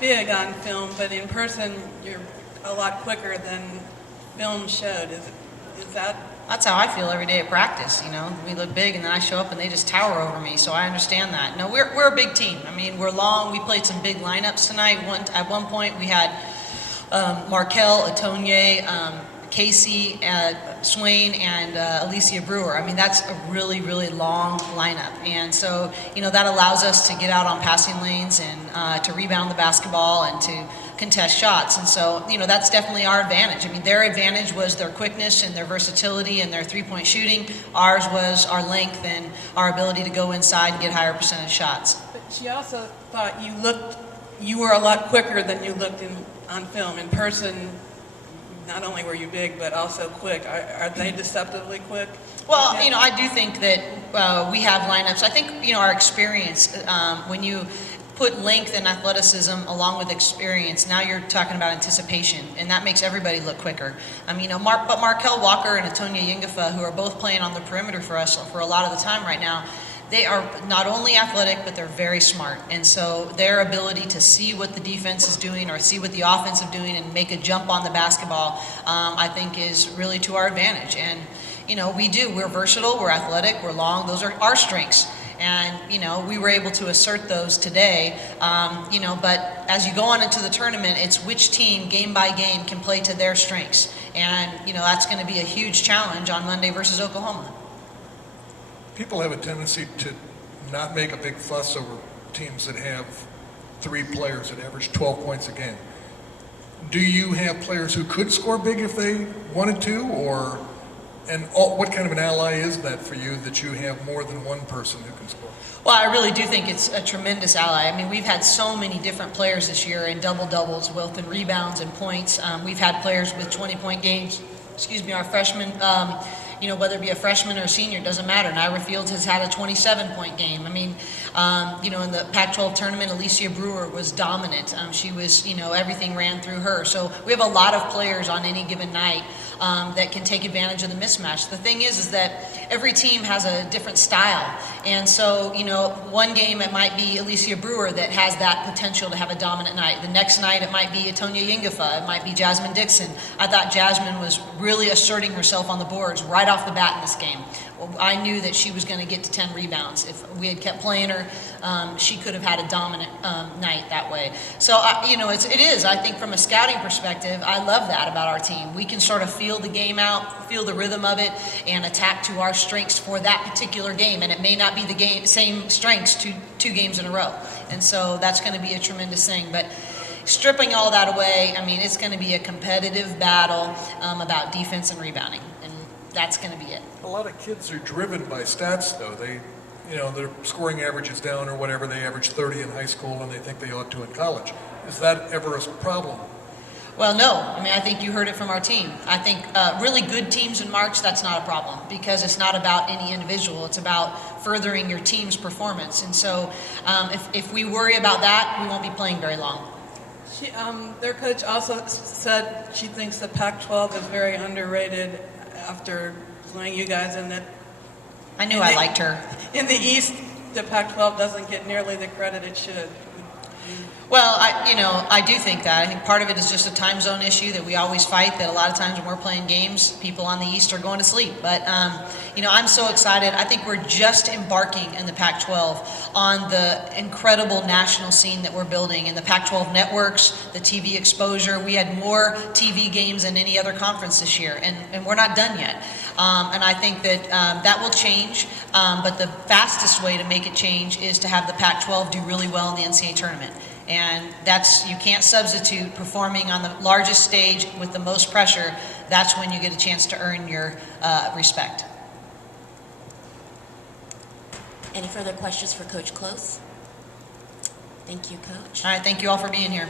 big on film, but in person you're a lot quicker than film showed. Is that? That's how I feel every day at practice. You know, we look big, and then I show up, and they just tower over me. So I understand that. No, we're a big team. I mean, we're long. We played some big lineups tonight. At one point, we had Markel, Atonye, Casey, Swain, and Alicia Brewer. I mean, that's a really, really long lineup. And so, you know, that allows us to get out on passing lanes and to rebound the basketball and to contest shots. And so, you know, that's definitely our advantage. I mean, their advantage was their quickness and their versatility and their three-point shooting. Ours was our length and our ability to go inside and get higher percentage shots. But she also thought you were a lot quicker than you looked on film. In person, not only were you big, but also quick. Are they deceptively quick? Well, you know, I do think that we have lineups. I think, you know, our experience, when you put length and athleticism along with experience, now you're talking about anticipation, and that makes everybody look quicker. I mean, you know, but Markel Walker and Atonye Yingafa, who are both playing on the perimeter for us for a lot of the time right now, they are not only athletic, but they're very smart. And so their ability to see what the defense is doing or see what the offense is doing and make a jump on the basketball, I think is really to our advantage. And, you know, we're versatile, we're athletic, we're long, those are our strengths. And, you know, we were able to assert those today, you know, but as you go on into the tournament, it's which team, game by game, can play to their strengths. And, you know, that's going to be a huge challenge on Monday versus Oklahoma. People have a tendency to not make a big fuss over teams that have three players that average 12 points a game. Do you have players who could score big if they wanted to, or what kind of an ally is that for you, that you have more than one person who can score? Well, I really do think it's a tremendous ally. I mean, we've had so many different players this year in double-doubles, both in rebounds and points. We've had players with 20-point games. Our freshmen, you know, whether it be a freshman or a senior, it doesn't matter. Naira Fields has had a 27-point game. I mean, you know, in the Pac-12 tournament, Alicia Brewer was dominant. She was, you know, everything ran through her. So we have a lot of players on any given night that can take advantage of the mismatch. The thing is that every team has a different style. And so, you know, one game it might be Alicia Brewer that has that potential to have a dominant night. The next night it might be Atonye Yingafa. It might be Jasmine Dixon. I thought Jasmine was really asserting herself on the boards right off the bat in this game. I knew that she was going to get to 10 rebounds. If we had kept playing her, she could have had a dominant night that way. So, you know, it is. I think from a scouting perspective, I love that about our team. We can sort of feel the game out, feel the rhythm of it, and attack to our strengths for that particular game. And it may not be the same strengths two games in a row. And so that's going to be a tremendous thing. But stripping all that away, I mean, it's going to be a competitive battle about defense and rebounding. And that's going to be it. A lot of kids are driven by stats, though. You know, their scoring average is down or whatever. They average 30 in high school, and they think they ought to in college. Is that ever a problem? Well, no. I mean, I think you heard it from our team. I think really good teams in March, that's not a problem because it's not about any individual. It's about furthering your team's performance. And so if we worry about that, we won't be playing very long. Their coach also said she thinks the Pac-12 is very underrated after playing you guys in that. I knew I liked her. In the East, the Pac-12 doesn't get nearly the credit it should. Well, I do think that. I think part of it is just a time zone issue that we always fight, that a lot of times when we're playing games, people on the East are going to sleep. But, you know, I'm so excited. I think we're just embarking in the Pac-12 on the incredible national scene that we're building. In the Pac-12 networks, the TV exposure, we had more TV games than any other conference this year, and we're not done yet. And I think that that will change, but the fastest way to make it change is to have the Pac-12 do really well in the NCAA tournament. And you can't substitute performing on the largest stage with the most pressure. That's when you get a chance to earn your respect. Any further questions for Coach Close? Thank you, Coach. All right, thank you all for being here.